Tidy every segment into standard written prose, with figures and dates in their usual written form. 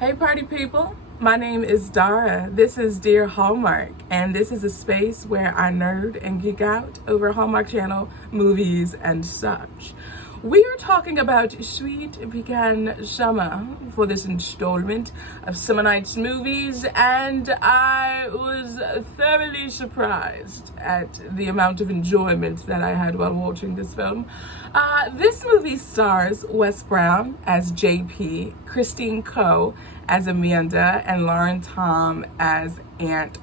Hey party people, my name is Dara. This is Dear Hallmark, and this is a space where I nerd and geek out over Hallmark Channel movies and such. We are talking about Sweet Pecan Summer for this installment of Summer Nights Movies, and I was thoroughly surprised at the amount of enjoyment that I had while watching this film. This movie stars Wes Brown as JP, Christine Coe as Amanda, and Lauren Tom as Aunt,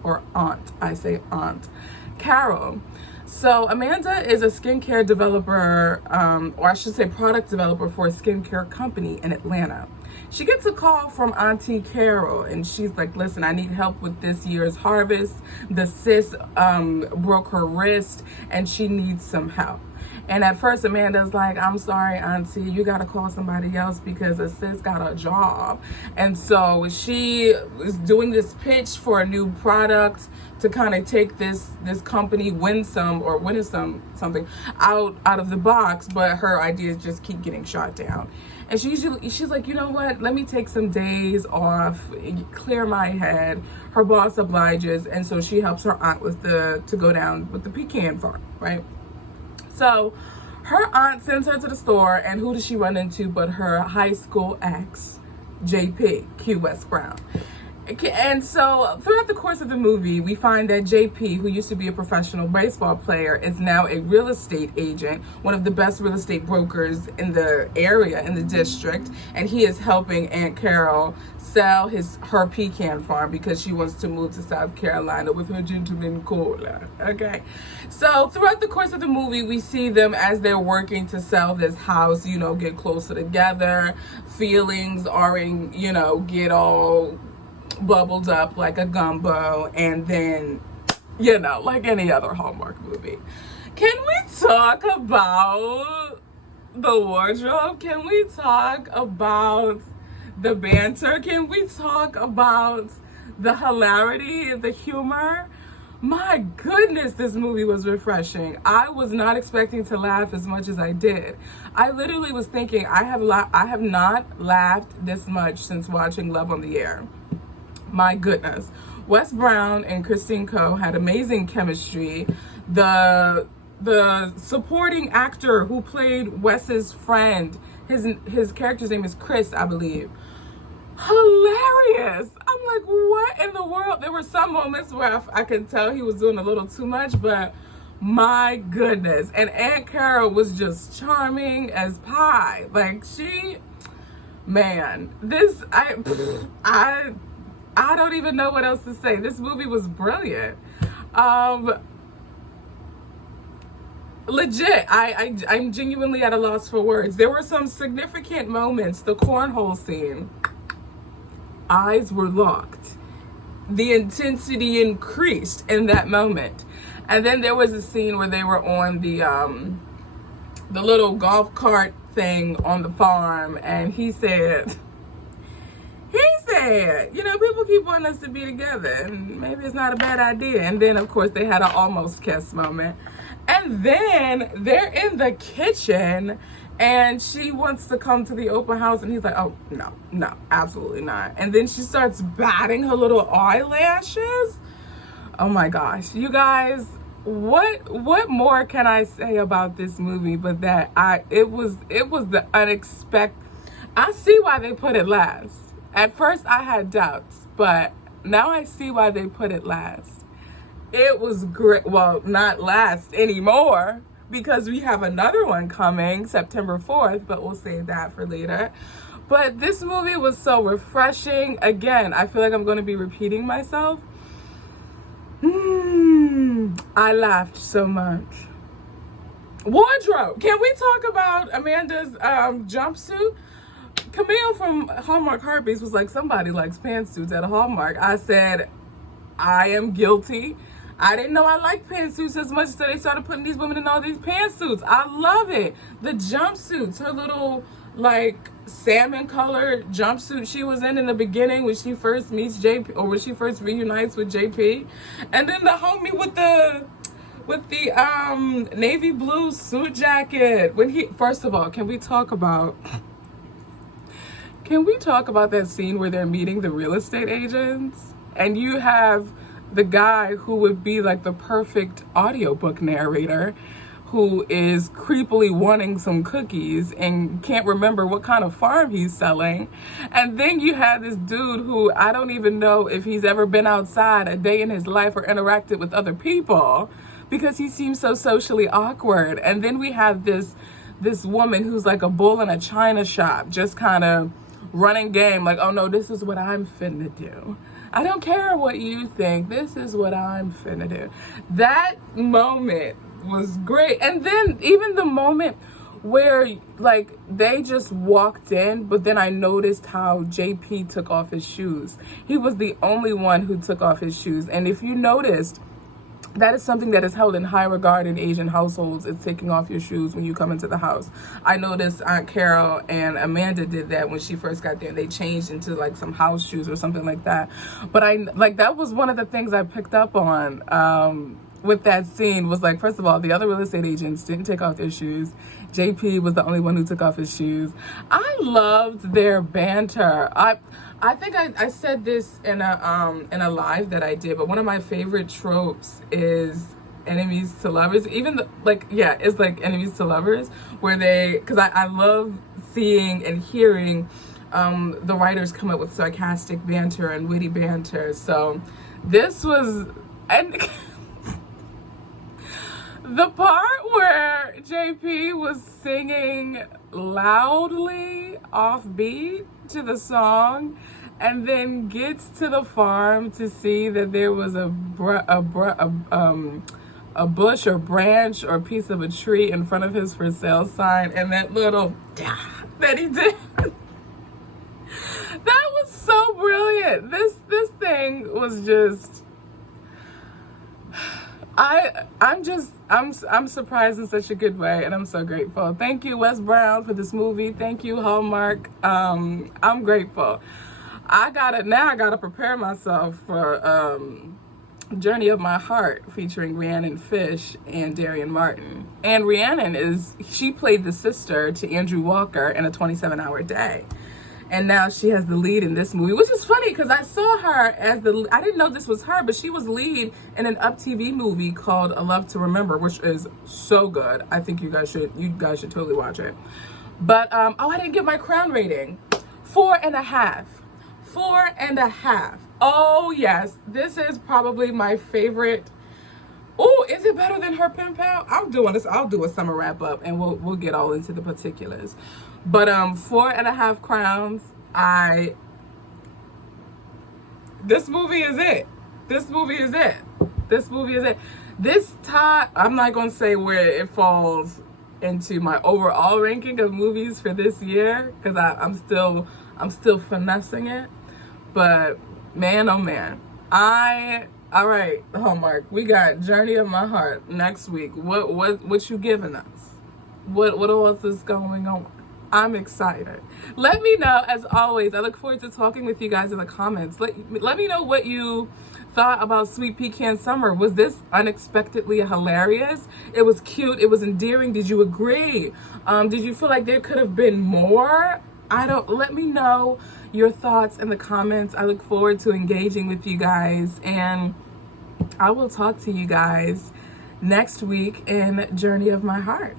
I say Aunt, Carol. So Amanda is a skincare developer, or I should say product developer for a skincare company in Atlanta. She gets a call from Auntie Carol, and she's like, listen, I need help with this year's harvest. The sis broke her wrist, and she needs some help. And at first, Amanda's like, I'm sorry, Auntie, you got to call somebody else because a sis got a job. And so she is doing this pitch for a new product to kind of take this company, something out of the box, but her ideas just keep getting shot down. And she's like, you know what? Let me take some days off, clear my head. Her boss obliges, and so she helps her aunt to go down with the pecan farm, right? So her aunt sends her to the store, and who does she run into but her high school ex, JP, Q Wes Brown. And so throughout the course of the movie, we find that JP, who used to be a professional baseball player, is now a real estate agent, one of the best real estate brokers in the area, in the district, and he is helping Aunt Carol sell her pecan farm because she wants to move to South Carolina with her gentleman Cola. Okay, so throughout the course of the movie, we see them as they're working to sell this house, get closer together. Feelings are get all bubbled up like a gumbo, and then like any other Hallmark movie. Can we talk about the wardrobe? Can we talk about the banter? Can we talk about the hilarity, the humor? My goodness, this movie was refreshing. I was not expecting to laugh as much as I did. I literally was thinking I have not laughed this much since watching Love on the Air. My goodness. Wes Brown and Christine Coe had amazing chemistry. The supporting actor who played Wes's friend, his character's name is Chris, I believe. Hilarious. I'm like, what in the world? There were some moments where I could tell he was doing a little too much, but my goodness. And Aunt Carol was just charming as pie. Like I don't even know what else to say. This movie was brilliant. Legit, I'm genuinely at a loss for words. There were some significant moments. The cornhole scene, eyes were locked. The intensity increased in that moment. And then there was a scene where they were on the little golf cart thing on the farm, and he said, people keep wanting us to be together, and maybe it's not a bad idea. And then, of course, they had an almost kiss moment. And then they're in the kitchen, and she wants to come to the open house, and he's like, oh, no, absolutely not. And then she starts batting her little eyelashes. Oh, my gosh. You guys, what more can I say about this movie but that it was the unexpected. I see why they put it last. At first, I had doubts, but now I see why they put it last. It was great. Well, not last anymore, because we have another one coming September 4th, but we'll save that for later. But this movie was so refreshing. Again, I feel like I'm going to be repeating myself. I laughed so much. Wardrobe. Can we talk about Amanda's jumpsuit? Camille from Hallmark Heartbeats was like, somebody likes pantsuits at a Hallmark. I said, I am guilty. I didn't know I liked pantsuits as much, so they started putting these women in all these pantsuits. I love it. The jumpsuits, her little salmon colored jumpsuit she was in the beginning when she first meets JP, or when she first reunites with JP. And then the homie with the navy blue suit jacket. First of all, can we talk about Can we talk about that scene where they're meeting the real estate agents? And you have the guy who would be like the perfect audiobook narrator who is creepily wanting some cookies and can't remember what kind of farm he's selling. And then you have this dude who I don't even know if he's ever been outside a day in his life or interacted with other people because he seems so socially awkward. And then we have this woman who's like a bull in a china shop, just kind of running game like, oh no, this is what I'm finna do. I don't care what you think. This is what I'm finna do. That moment was great. And then even the moment where like they just walked in, but then I noticed how JP took off his shoes. He was the only one who took off his shoes. And if you noticed, that is something that is held in high regard in Asian households. It's taking off your shoes when you come into the house. I noticed Aunt Carol and Amanda did that when she first got there. They changed into like some house shoes or something like that. But that was one of the things I picked up on with that scene was like, first of all, the other real estate agents didn't take off their shoes. JP was the only one who took off his shoes. I loved their banter. I think I said this in a live that I did, but one of my favorite tropes is enemies to lovers. Even it's like enemies to lovers, where because I love seeing and hearing the writers come up with sarcastic banter and witty banter. So this was, and the part where JP was singing loudly offbeat to the song and then gets to the farm to see that there was a bush or branch or piece of a tree in front of his for sale sign, and that little that he did. That was so brilliant. This thing was just, I'm surprised in such a good way, and I'm so grateful. Thank you, Wes Brown, for this movie. Thank you, Hallmark. I'm grateful. I gotta prepare myself for Journey of My Heart, featuring Rhiannon Fish and Darian Martin. And Rhiannon she played the sister to Andrew Walker in A 27-Hour Day. And now she has the lead in this movie, which is funny because I saw her as I didn't know this was her, but she was lead in an Up TV movie called A Love to Remember, which is so good. I think you guys should totally watch it. But, I didn't get my Crown rating. 4.5. 4.5. Oh yes, this is probably my favorite. Oh, is it better than Her Pen Pal? I'll do a summer wrap up and we'll get all into the particulars. But 4.5 crowns. This movie is it. This time, I'm not gonna say where it falls into my overall ranking of movies for this year because I'm still finessing it. But man, oh man, all right, Hallmark, we got Journey of My Heart next week. What you giving us? What else is going on? I'm excited. Let me know, as always. I look forward to talking with you guys in the comments. Let me know what you thought about Sweet Pecan Summer. Was this unexpectedly hilarious? It was cute. It was endearing. Did you agree? Did you feel like there could have been more? Let me know your thoughts in the comments. I look forward to engaging with you guys, and I will talk to you guys next week in Journey of My Heart.